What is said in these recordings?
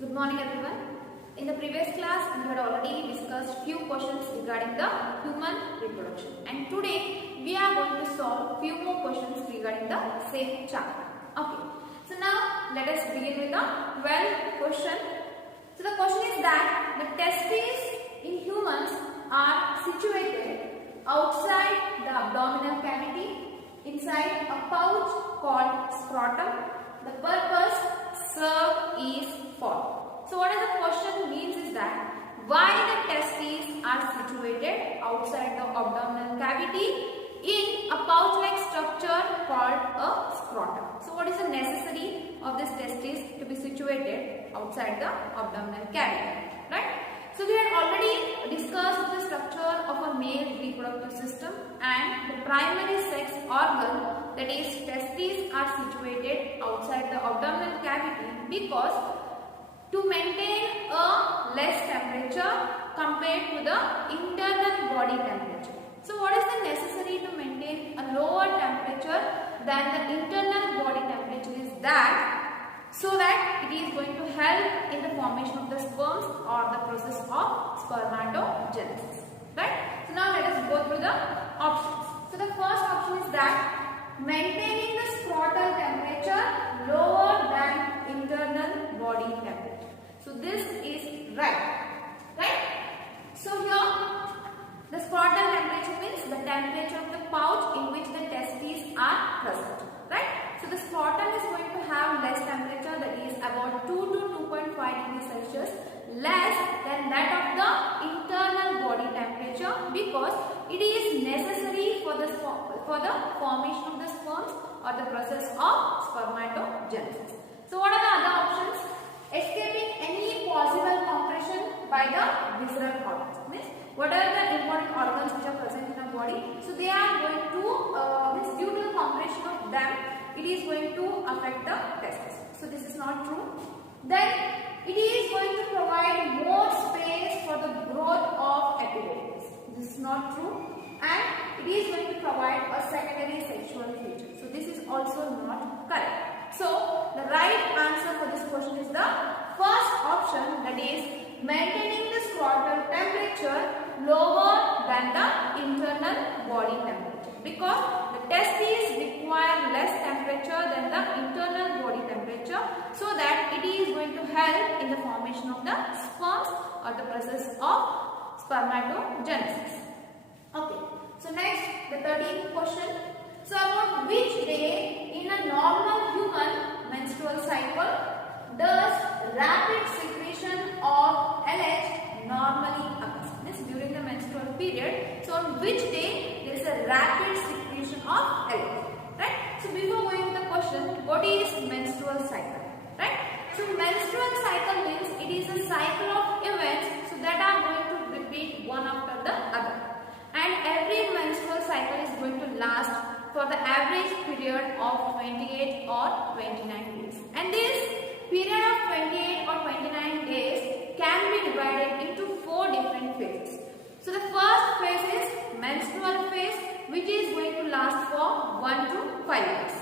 Good morning everyone. In the previous class we had already discussed few questions regarding the human reproduction, and today we are going to solve few more questions regarding the same chapter. Okay. So now let us begin with the 12th question. So the question is that the testes in humans are situated outside the abdominal cavity inside a pouch called scrotum. The purpose served is for. So what is the question means is that why the testes are situated outside the abdominal cavity in a pouch-like structure called a scrotum. So what is the necessity of this testes to be situated outside the abdominal cavity, right? So we had already discussed the structure of a male reproductive system, and the primary sex organ, that is testes, are situated outside the abdominal cavity because to maintain a less temperature compared to the internal body temperature. So what is the necessary to maintain a lower temperature than the internal body temperature is that so that it is going to help in the formation of the sperms or the process of spermatogenesis, right? So now let us go through the options. So the first option is that maintaining the scrotal temperature lower than internal body temperature. So this is right? So here the scrotal temperature means the temperature of the pouch in which the testes are present, right? So the scrotum is going to have less temperature, that is about 2 to 2.5 degrees Celsius less than that of the internal body temperature because it is necessary for the formation of the sperms or the process of spermatogenesis. So what are the other options? Escaping any possible compression by the visceral organs. Means what are the important organs which are present in our body? So they are going to, due to the compression of them, it is going to affect the testes. So this is not true. Then it is going to provide more space for the growth of epidermis. This is not true. And it is going to provide a secondary sexual feature. So this is also not correct. So the right answer for this question is the first option, that is maintaining the scrotal temperature lower than the internal body temperature, because the testes require less temperature than the internal body temperature so that it is going to help in the formation of the sperms or the process of spermatogenesis. Okay, so next the 13th question. So about which day in a normal human menstrual cycle does rapid secretion of LH normally occurs? Means during the menstrual period. So on which day there is a rapid secretion of LH? Right? So before going to the question, what is menstrual cycle? Right? So menstrual cycle means it is a cycle of events so that are going to repeat one after the other. And every menstrual cycle is going to last for the average period of 28 or 29 days. And this period of 28 or 29 days can be divided into 4 different phases. So the first phase is menstrual phase, which is going to last for 1 to 5 days.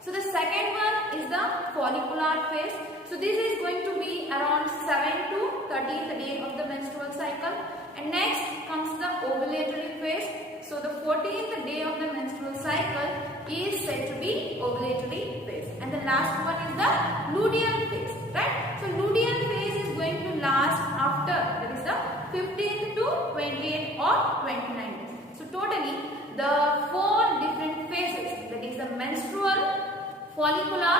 So the second one is the follicular phase. So this is going to be around 7 to 13th day of the menstrual cycle. And next comes the ovulatory phase. So the 14th day of the menstrual cycle is said to be ovulatory phase. And the last one is the luteal phase, right? So luteal phase is going to last after, that is the 15th to 28 or 29 days. So totally the 4 different phases, that is the menstrual, follicular,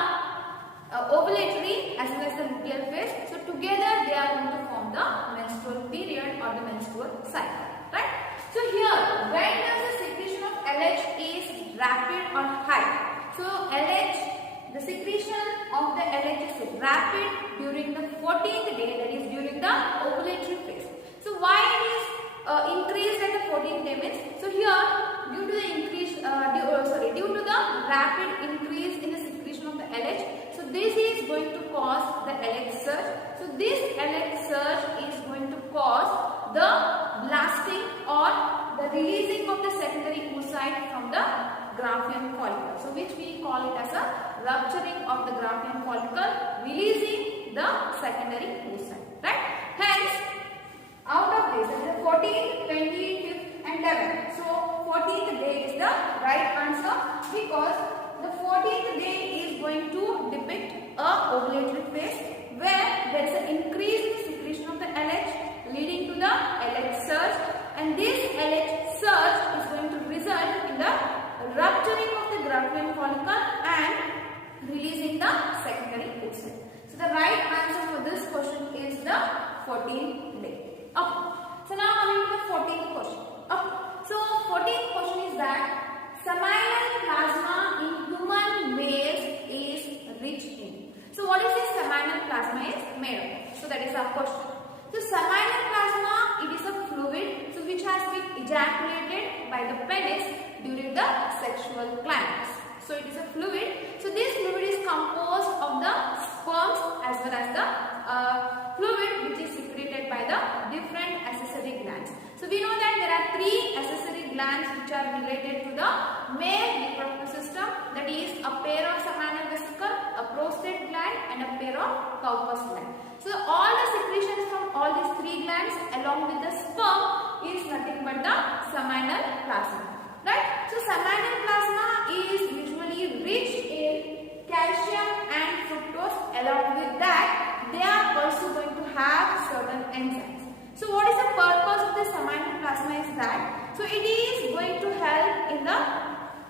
ovulatory as well as the luteal phase. So together they are going to form the menstrual period or the menstrual cycle, right? So here, when does the secretion of LH is rapid or high? So LH, the secretion of the LH is rapid during the 14th day, that is during the ovulatory phase. So why it is increased at the 14th day means? So here, due to the increase, due to the rapid increase in the secretion of the LH, so this is going to cause the LH surge. So this LH surge is going to cause the blasting or the releasing of the secondary oocyte from the Graafian follicle. So which we call it as a rupturing of the Graafian follicle, releasing the secondary oocyte, right? Hence, out of this, the 14th, 25th and 11th. So 14th day is the right answer because the 14th day is going to depict a ovulatory phase where there is an increase in secretion of the LH leading to the LH surge, and this LH surge is going to result in the rupturing of the Graafian follicle and releasing the secondary oocyte. So the right answer for this question is the 14th day. Okay. So now coming to the 14th question. Okay. So 14th question is that seminal plasma in human males is rich in. So what is this seminal plasma is made of? So that is our question. So seminal plasma, it is a fluid which has been ejaculated by the penis during the sexual climax. So it is a fluid. So this fluid is composed of the sperms as well as the fluid which is secreted by the different accessory glands. So we know that there are three accessory glands which are related to the male reproductive system, that is a pair of seminal vesicle, a prostate gland and a pair of Cowper's gland. So all the secretions from all these three glands along with the sperm is nothing but the seminal plasma, right? So seminal plasma is usually rich in calcium and fructose. Along with that, they are also going to have certain enzymes. So what is the purpose of the seminal plasma is that, so it is going to help in the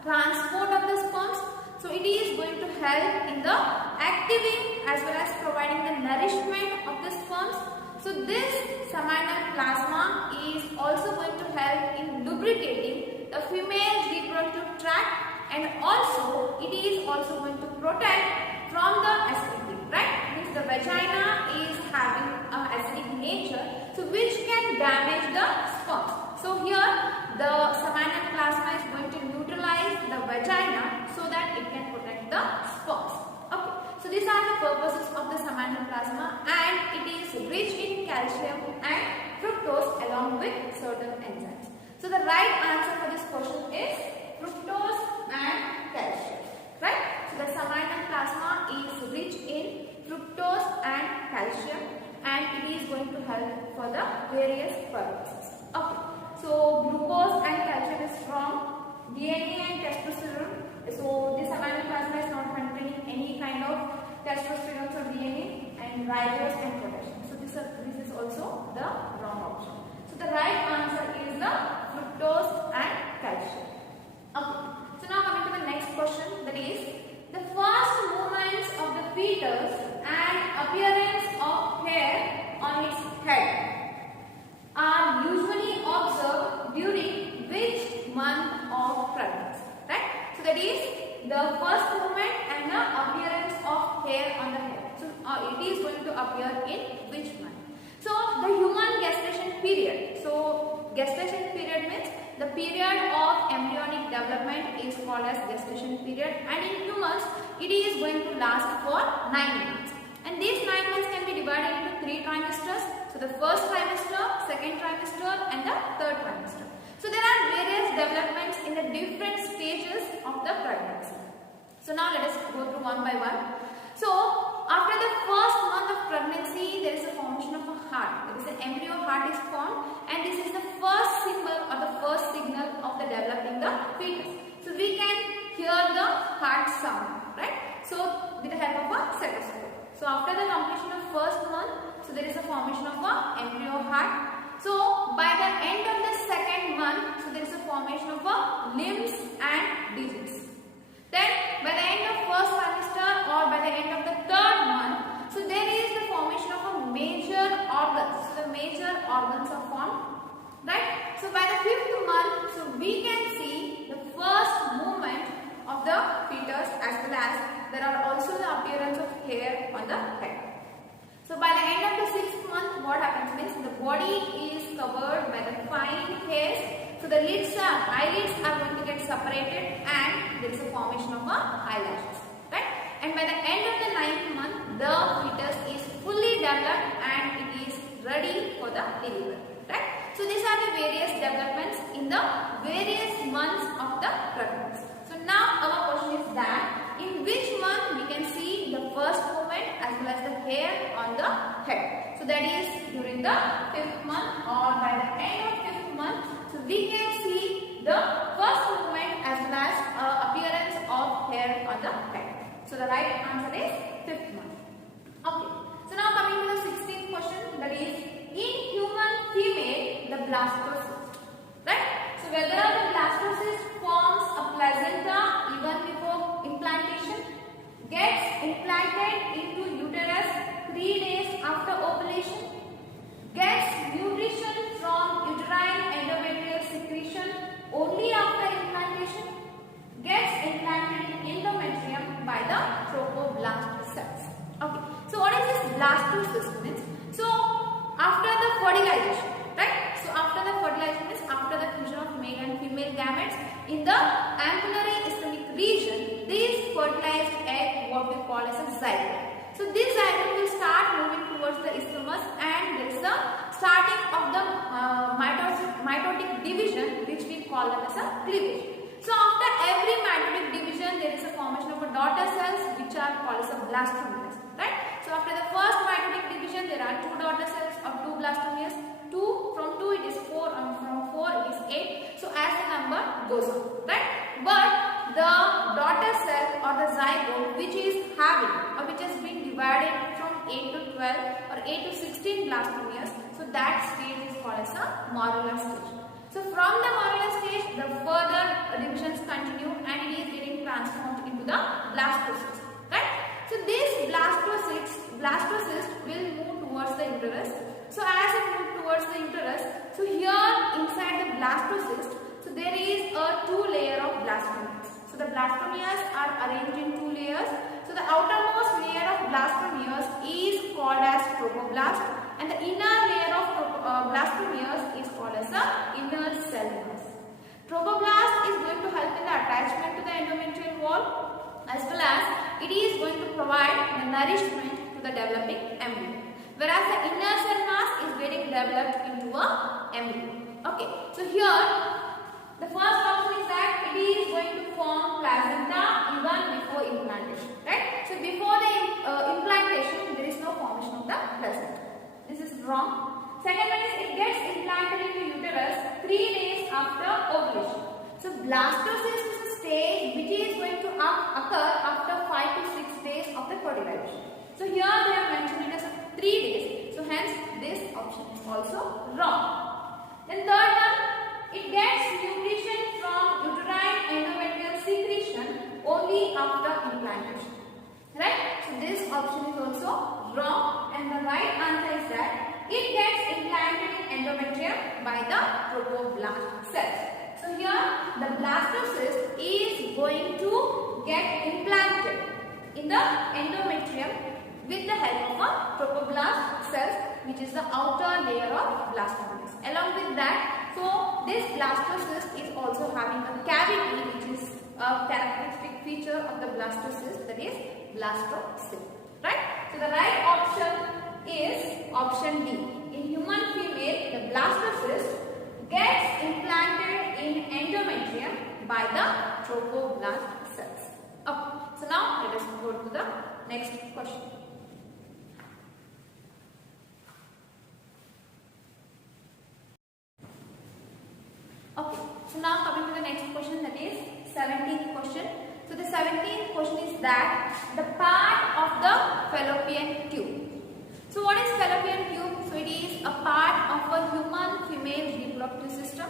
transport of the sperms. So it is going to help in the activating as well as providing the nourishment of the sperms. So this seminal plasma is also going to help in lubricating the female reproductive tract, and also it is also going to protect from the acidity, right? Means the vagina is having an acidic nature, so which can damage the sperms. So here the seminal plasma is going to neutralize the vagina so that it can protect the sperms. Okay. So these are the purposes of the seminal plasma, and it is rich in calcium and fructose along with certain enzymes. So the right answer for this question is fructose and calcium, right? So the seminal plasma is rich in fructose and calcium, and it is going to help for the various purposes. Okay. So glucose and calcium is from DNA and testosterone. So this amino plasma is not containing any kind of testosterone or DNA, and ribose and potassium. So this is also the wrong option. So the right answer is the fructose and calcium. Okay. So now coming to the next question, that is the first movements of the fetus and appearance of hair on its head are usually observed during which month of pregnancy, right? So that is the first movement and the appearance of hair on the head. So it is going to appear in which month? So the human gestation period. So gestation period means the period of embryonic development is called as gestation period, and in humans it is going to last for 9 months. And these 9 months can be divided into 3 trimesters. So the first trimester, second trimester and the third trimester. So there are various developments in the different stages of the pregnancy. So now let us go through one by one. So after the first month of pregnancy, there is a formation of a heart. There is an embryo heart is formed, and this is the first symbol or the first signal of the developing the fetus. So we can hear the heart sound, right? So with the help of a stethoscope. So after the completion of first month, so there is a formation of a embryo heart. So by the end of the second month, so there is a formation of a limbs and digits. Then by the end of first trimester or by the end of the third month, so there is the formation of a major organs. So the major organs are formed, right? So by the 5th month, so we can see the first movement of the fetus, as well as there are also the appearance of hair on the head. So by the end of the 6th month, what happens means the body is covered by the fine hairs. So the eyelids are going to get separated, and there is a formation of eyelashes, right? And by the end of the 9th month, the fetus is fully developed and it is ready for the delivery, right? So these are the various developments in the various months of the pregnancy. So now our question is that in which month we can see the first movement as well as the hair on So that is during the 5th month or by the end of 5th month. So we can see the first movement as well as appearance of hair on the head. So the right answer is 5th month. Okay. So now coming to the 16th question, that is in human female the blastocyst. Right? So whether the blastocyst forms a placenta even before implantation, gets implanted into uterus 3 days after ovulation, gets nutrition from uterine endometrial secretion only after implantation, gets implanted in endometrium by the trophoblast cells. Okay. So what is this blastocyst means? So after the fertilization, right? So after the fertilization means after the fusion of male and female gametes in the ampullary isthmic region, this fertilized egg what we call as a zygote. So this zygote will start moving towards the isthmus and there is the starting of the mitotic division which we call them as a cleavage. So after every mitotic division there is a formation of a daughter cells which are called as a blastomeres, right? So after the first mitotic division there are 2 daughter cells or 2 blastomeres. From 2 it is 4 and from 4 it is 8. So as the number goes on, right? But the daughter cell or the zygote which is having or which has been divided from 8 to 12 or 8 to 16 blastomeres, so that stage is called as a morular stage. So from the morular stage the further divisions continue and it is getting transformed into the blastocyst, right? So this blastocyst will move towards the uterus. So as it moves towards the uterus, so here inside the blastocyst, so there is a 2 layer of blastomeres. So the blastomeres are arranged in 2 layers. So the outermost layer of blastomeres is called as trophoblast and the inner layer of blastomeres is called as the inner cell mass. Trophoblast is going to help in the attachment to the endometrial wall as well as it is going to provide the nourishment to the developing embryo. Whereas the inner cell mass is getting developed into a embryo. Okay, so here the first option is that it is going to form placenta even before implantation, right? So before the implantation there is no formation of the placenta. This is wrong. Second one is it gets implanted into uterus 3 days after ovulation. So blastocyst is a stage which is going to occur after 5 to 6 days of the fertilization. So here they have mentioned it as 3 days. So hence this option is also wrong. Then third one, it gets nutrition from uterine endometrial secretion only after implantation. Right? So this option is also wrong and the right answer is that it gets implanted in endometrium by the trophoblast cells. So here the blastocyst is going to get implanted in the endometrium with the help of a trophoblast cells which is the outer layer of blastomeres. Along with that, so this blastocyst is also having a cavity which is a characteristic feature of the blastocyst, that is blastocyst, right? So the right option is option D. In human female, the blastocyst gets implanted in endometrium by the trophoblast cells. Okay. So now let us go to the next question. Okay, so now coming to the next question, that is 17th question. So the 17th question is that the part of the fallopian tube. So what is fallopian tube? So it is a part of a human female reproductive system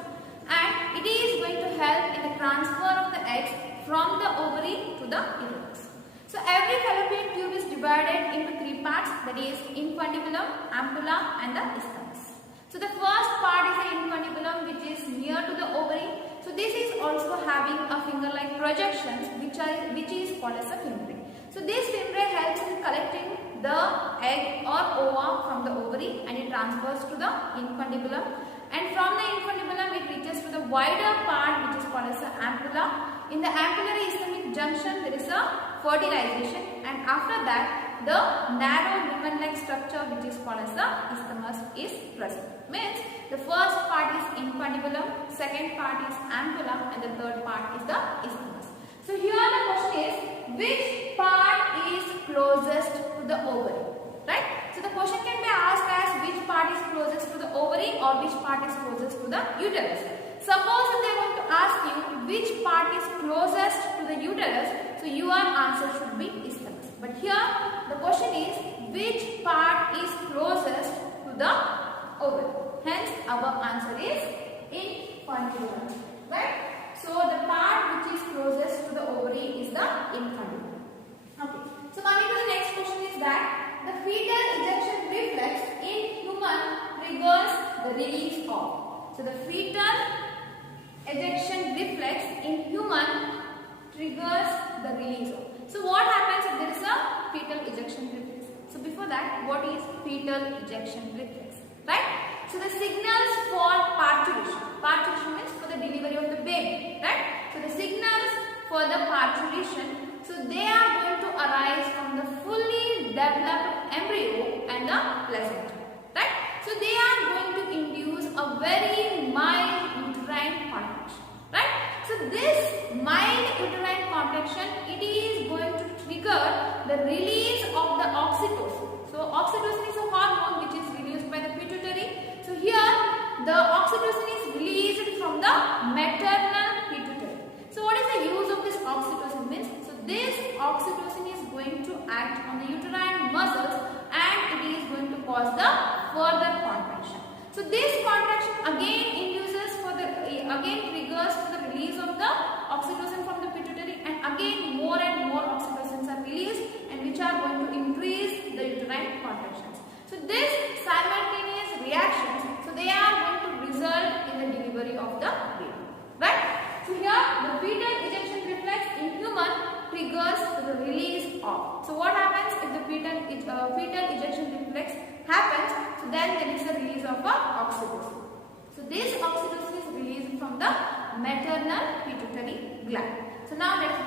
and it is going to help in the transfer of the eggs from the ovary to the uterus. So every fallopian tube is divided into 3 parts, that is infundibulum, ampulla and the isthmus. So the first part is the infundibulum which is near to the ovary. So this is also having a finger-like projections which is called as a fimbriae. So this fimbriae helps in collecting the egg or ova from the ovary and it transfers to the infundibulum. And from the infundibulum it reaches to the wider part which is called as the ampulla. In the ampullary isthmic junction there is a fertilization and after that the narrow ribbon-like structure which is called as the isthmus is present. Means the first part is infundibulum, second part is ampulla and the third part is the isthmus. So here the question is which part is closest to the ovary, right? So the question can be asked as closest to the uterus. Suppose if they are going to ask you which part is closest to the uterus, so your answer should be isthmus. But here the question is which part is closest to the ovary. Hence our answer is infundibulum. Right? So the part which is closest to the ovary is the infundibulum. Okay. So coming to the next question is that the fetal ejection reflex in human triggers the release of. So the fetal ejection reflex in human triggers the release of. So what happens if there is a fetal ejection reflex? So before that, what is fetal ejection reflex? Right? So the signals for parturition. Parturition means for the delivery of the baby. Right? So the signals for the parturition, so they are going to arise from the fully developed embryo and the placenta. Right? So they are going to induce a very mild uterine contraction. Right? So this mild uterine contraction, it is going to trigger the release of the oxytocin. So oxytocin is a hormone which is released by the pituitary. So here the oxytocin is released from the maternal pituitary. So what is the use of this oxytocin means? So this oxytocin is going to act on the uterine muscles and it is going to cause the further contraction. So this contraction again induces triggers for the release of the oxytocin from the pituitary, and again more and more oxytocins are released and which are going to increase the uterine contractions. So this simultaneous reactions, so they are going to result in the delivery of the baby. Right? So here the fetal ejection reflex in human triggers the release of. So what happens if the fetal ejection reflex happens? So then there is a release of oxytocin. So this oxytocin is released from the maternal pituitary gland. So now let's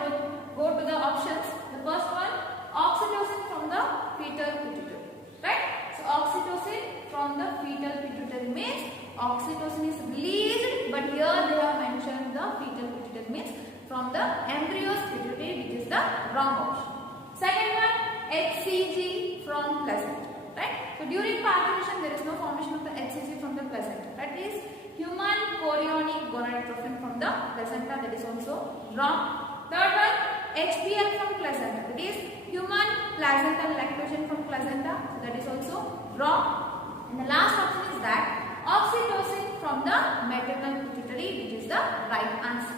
go to the options. The first one, oxytocin from the fetal pituitary. Right? So oxytocin from the fetal pituitary means oxytocin is released, but here they have mentioned the fetal pituitary means from the embryo's pituitary, which is the wrong option. Second one, HCG from placenta. Right? So during parturition there is no formation of the HCG from the placenta. That is human chorionic gonadotrophin from the placenta. That is also wrong. Third one, HPL from placenta. That is human placental lactogen from placenta. So that is also wrong. And the last option is that oxytocin from the maternal pituitary, which is the right answer.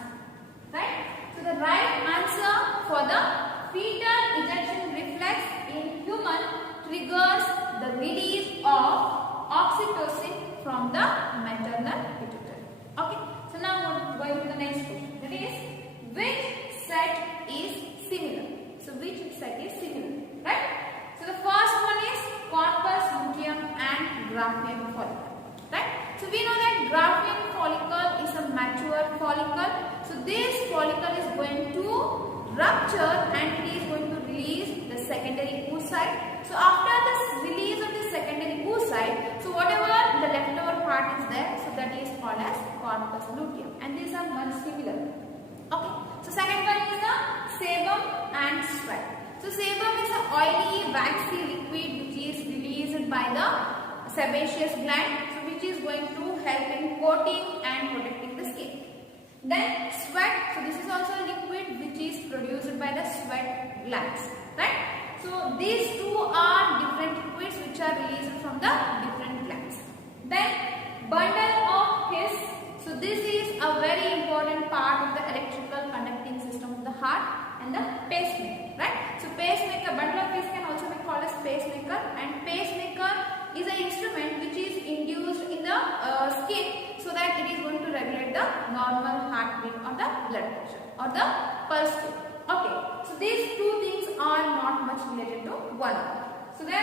Right? So the right answer for the fetal ejection reflex in human triggers the release of oxytocin from the maternal pituitary. Okay. So now going to the next question. That is, which set is similar? So which set is similar? Right? So the first one is corpus luteum and Graafian follicle. Right? So we know that Graafian follicle is a mature follicle. So this follicle is going to rupture and it is going to release the secondary oocyte. So after this release of the secondary oocyte, so whatever the leftover part is there, so that is called as corpus luteum, and these are much similar. Okay. So second one is the sebum and sweat. So sebum is an oily waxy liquid which is released by the sebaceous gland, so which is going to help in coating and protecting the skin. Then sweat, so this is also a liquid which is produced by the sweat glands. Right? So these two are different liquids which are released from the different glands. Then bundle of His. So this is a very important part of the electrical conducting system of the heart and the pacemaker. Right? So pacemaker, bundle of His can also be called as pacemaker, and pacemaker is an instrument which is induced in the skin so that it is going to regulate the normal heartbeat or the blood pressure or the pulse rate. Okay, so these two things are not much related to one another. So then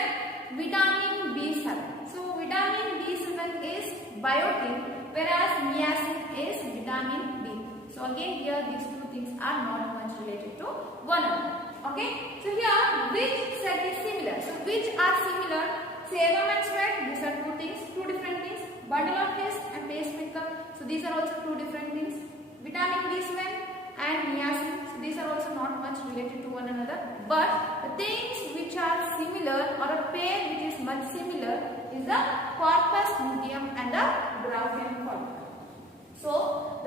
vitamin B7. So vitamin B7 is biotin, whereas niacin is vitamin B. So again here these two things are not much related to one another. Okay, so here which set is similar? So which are similar? Sebum and sweat, these are two different things. Bundle of His and pacemaker, so these are also two different things. Vitamin B7 and niacin, so these are also not much related to one another. But the things which are similar, or a pair which is much similar, is the corpus luteum and the Graafian follicle.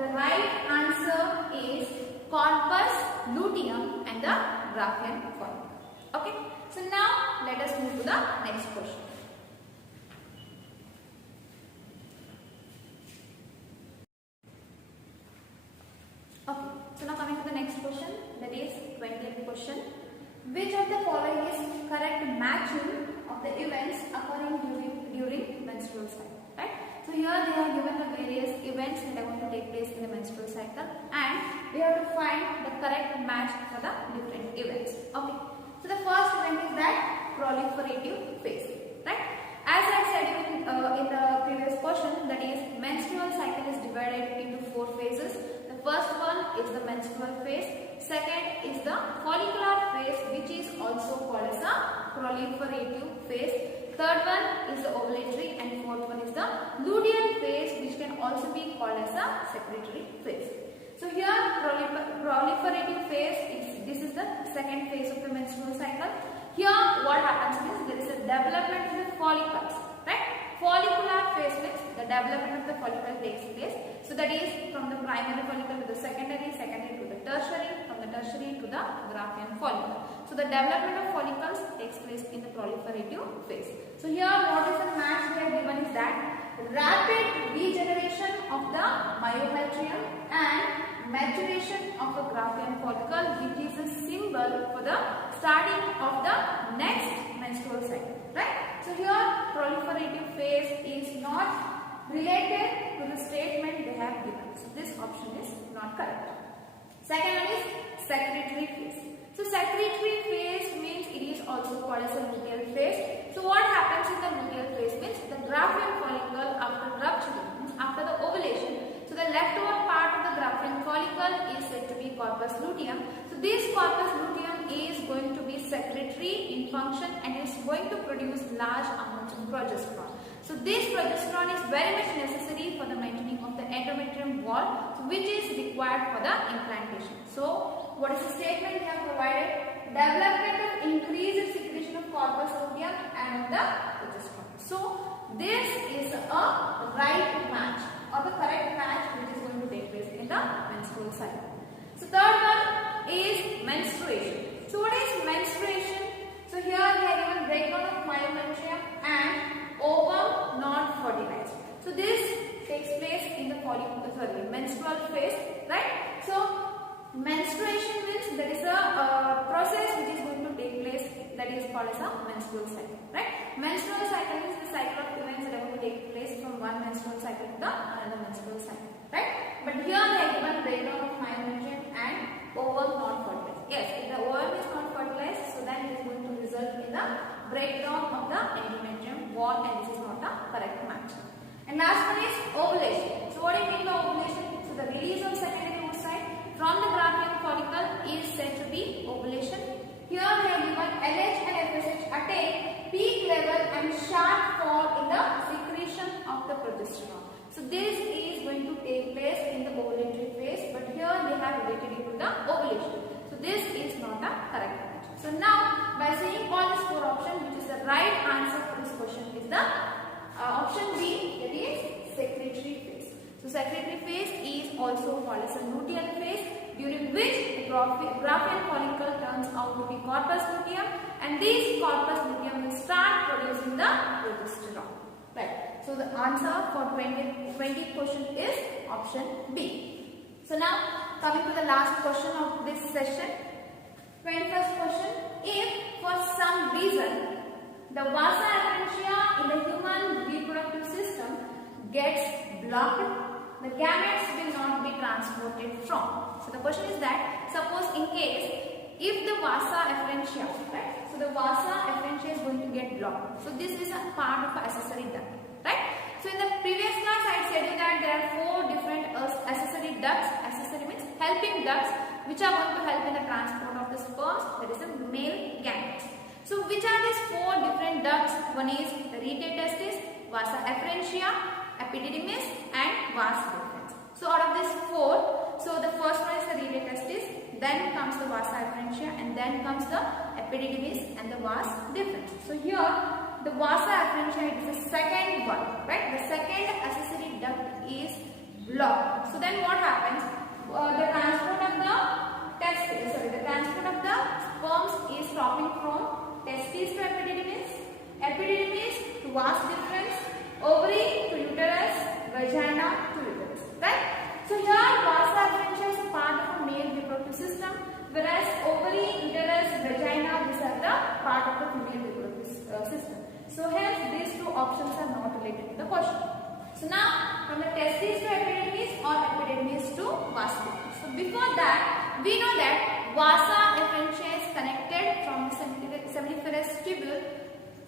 the right answer is corpus luteum and the Graafian follicle. Okay, so now let us move to the next question. Okay, so now coming to the next question, that is 20th question. Which of the following is correct matching of the events occurring during menstrual cycle? Right? So here they are given the various events that are going to take place in the menstrual cycle, and we have to find the correct match for the different events. Okay. So the first event is that proliferative phase. Right? As I said in the previous question, that is menstrual cycle is divided into 4 phases. The first one is the menstrual phase. Second is the follicular phase, which is also called as a proliferative phase. Third one is the ovulatory, and fourth one is the luteal phase, which can also be called as a secretory phase. So here proliferative phase is the second phase of the menstrual cycle. Here what happens is there is a development of the follicles, right? Follicular phase means the development of the follicle takes place. So that is from the primary follicle to the secondary, secondary to the tertiary, from the tertiary to the Graafian follicle. So the development of follicles takes place in the proliferative phase. So here what is the match we are given is that rapid regeneration of the myometrium and maturation of the Graafian follicle, which is a symbol for the starting of the next menstrual cycle, right? So here proliferative phase is not related to the statement they have given. So this option is not correct. Second one is secretory phase. So secretory phase means it is also called as a luteal phase. So what happens in the luteal phase means the Graafian follicle after rupture, after the ovulation, so the leftover part of the Graafian follicle is said to be corpus luteum. So this corpus luteum is going to be secretory in function and is going to produce large amounts of progesterone. So this progesterone is very much necessary for the maintaining of the endometrium wall, which is required for the implantation. So what is the statement we have provided? Development of increased secretion of corpus luteum and of the progesterone. So this is a right match or the correct match which is going to take place in the menstrual cycle. So third one is menstruation. So what is menstruation? So here we are given breakdown of myometrium and ovum not fertilized. So this takes place in the menstrual phase, right? So menstruation means there is a process which is going to take place that is called as a menstrual cycle, right? Menstrual cycle is the cycle of events that are going to take place from one menstrual cycle to the another menstrual cycle, right? But here they are given breakdown of myometrium and ovum not fertilized. Yes, if the ovum is not fertilized, so then it is going to result in the breakdown of the endometrium wall, and this is not a correct match. And last one is ovulation. So what do you mean by ovulation? So the release of secondary oocyte from the Graafian follicle is said to be ovulation. Here we are given LH and FSH attain peak level and sharp fall in the secretion of the progesterone. So this is going to take place in the ovulatory phase, but here they have related it to the ovulation. So this is not a correct match. So now by seeing all these 4 options, which is the right answer for this question is the option B, that is secretory phase. So secretory phase is also called as a luteal phase, during which the Graafian follicle turns out to be corpus luteum, and this corpus luteum will start producing the progesterone. Right. So the answer for 20th question is option B. So now coming to the last question of this session, 21st question. If for some reason the vasa efferentia in the human reproductive system gets blocked, the gametes will not be transported from. So the question is that suppose in case if the vasa efferentia, right? So the vasa efferentia is going to get blocked. So this is a part of accessory duct, right? So in the previous class I said you that there are 4 different accessory ducts. Accessory means helping ducts which are going to help in the transport of the sperms, that is the male gametes. So which are these 4 different ducts? One is the rete testis, vasa efferentia, epididymis and vas deferens. So out of these 4, so the first one is the rete testis, then comes the vasa efferentia, and then comes the epididymis and the vas deferens. So here the vasa efferentia is the second one, right? The second accessory duct is blocked. So then what happens? The transport of the sperms is stopping from testes to epididymis, epididymis to vas deferens, ovary to uterus, vagina to uterus. Right? So here vas deferens is a part of a male reproductive system, whereas ovary, uterus, vagina, these are the part of the female reproductive system. So hence these two options are not related to the question. So now from the testes to epididymis or epididymis to vas deferens. So before that we know that vasa efferentia is connected from the seminiferous tubule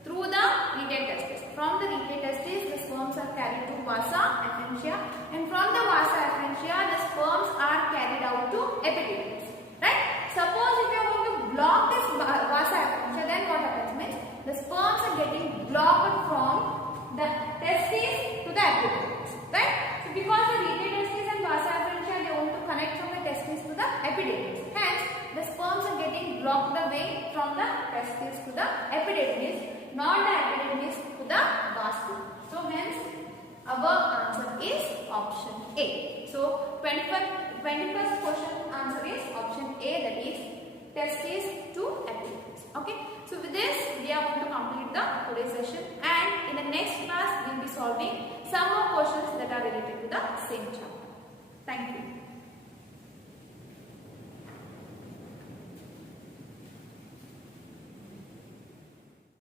through the rete testis. From the rete testis the sperms are carried to vasa efferentia, and from the vasa efferentia the sperms are carried out to epididymis. Right? Suppose if you are going to block this vasa efferentia, then what happens means the sperms are getting blocked from the testes to the epididymis. Right? So because the rete testis and vasa efferentia they want to connect from the testis to the epididymis. Hence the sperms are getting blocked away from the testis to the epididymis, not the epididymis to the vas deferens. So hence our answer is option A. So 21st question answer is option A, that is testis to epididymis. Okay. So with this we are going to complete the today's session, and in the next class we will be solving some more questions that are related to the same chapter. Thank you.